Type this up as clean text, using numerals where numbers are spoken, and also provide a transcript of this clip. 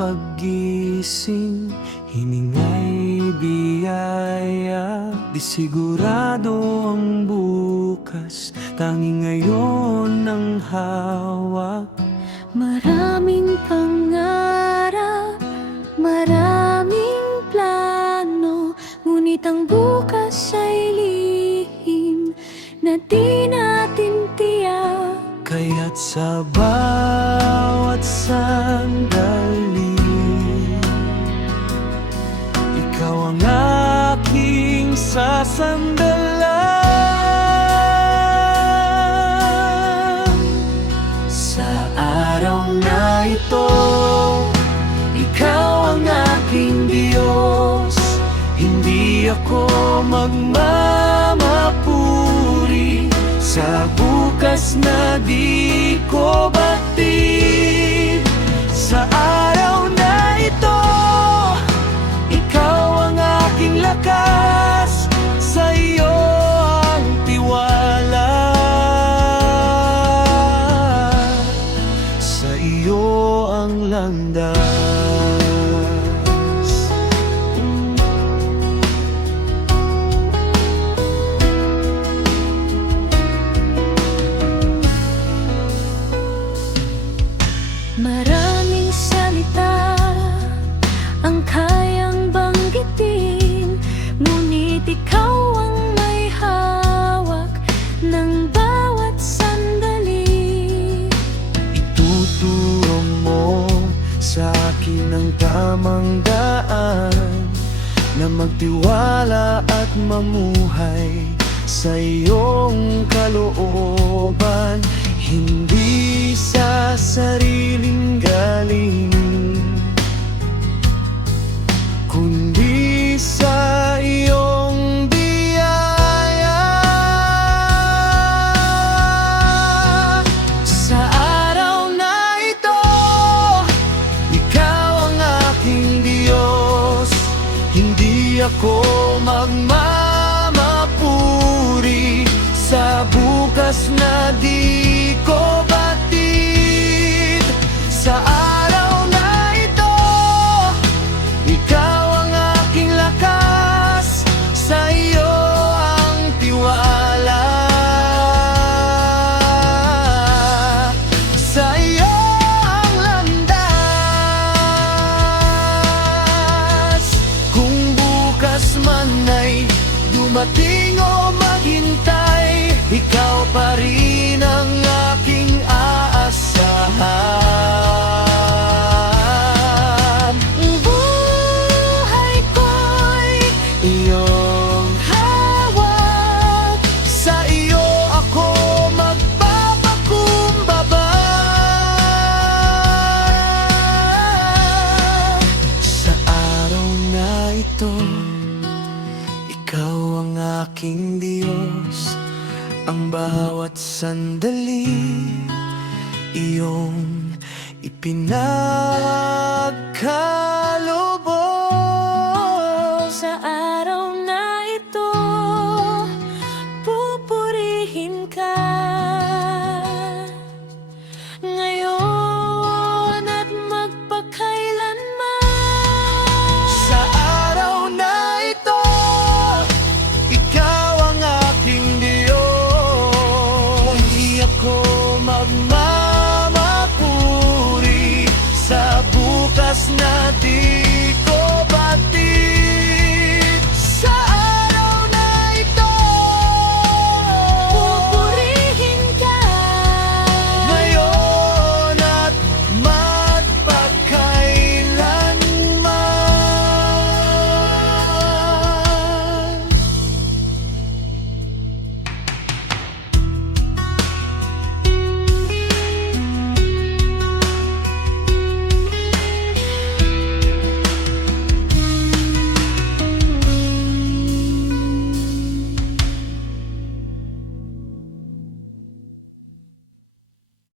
paggising, hiningay biyaya. Di sigurado ang bukas, tanging ngayon ang hawak. Maraming pangarap, maraming plano, ngunit ang bukas ay lihim na di natin tiyak. Kaya't sa bawat sandali, ikaw ang aking sasandalan. Sa araw na ito, ikaw ang aking Diyos. Hindi ako magmamapuri sa bukas na di ko batid. Sa araw na ito, ikaw ang aking lakas, sa iyo ang tiwala, sa iyo ang landas. Maraming salita ang kayang banggitin, ngunit ikaw ang may hawak ng bawat sandali. Ituturo mo sa akin ang tamang daan, na magtiwala at mamuhay sa iyong kalooban. Hindi sa sariling galing, kundi sa iyong biyaya. Sa araw na ito, ikaw ang aking Diyos. Hindi ako magmamapuri sa bukas na di ko batid. Sa araw na ito, ikaw ang aking lakas, sa iyo ang tiwala, sa iyo ang landas. Kung bukas man ay dumating o maghintay, ikaw pa rin ang aking aasahan. Ang buhay ko'y Iyong hawak, sa iyo ako magpapakumbaba. Sa araw na ito, ikaw ang aking Diyos. Ang bawat sandali, iyong ipinagkaloob.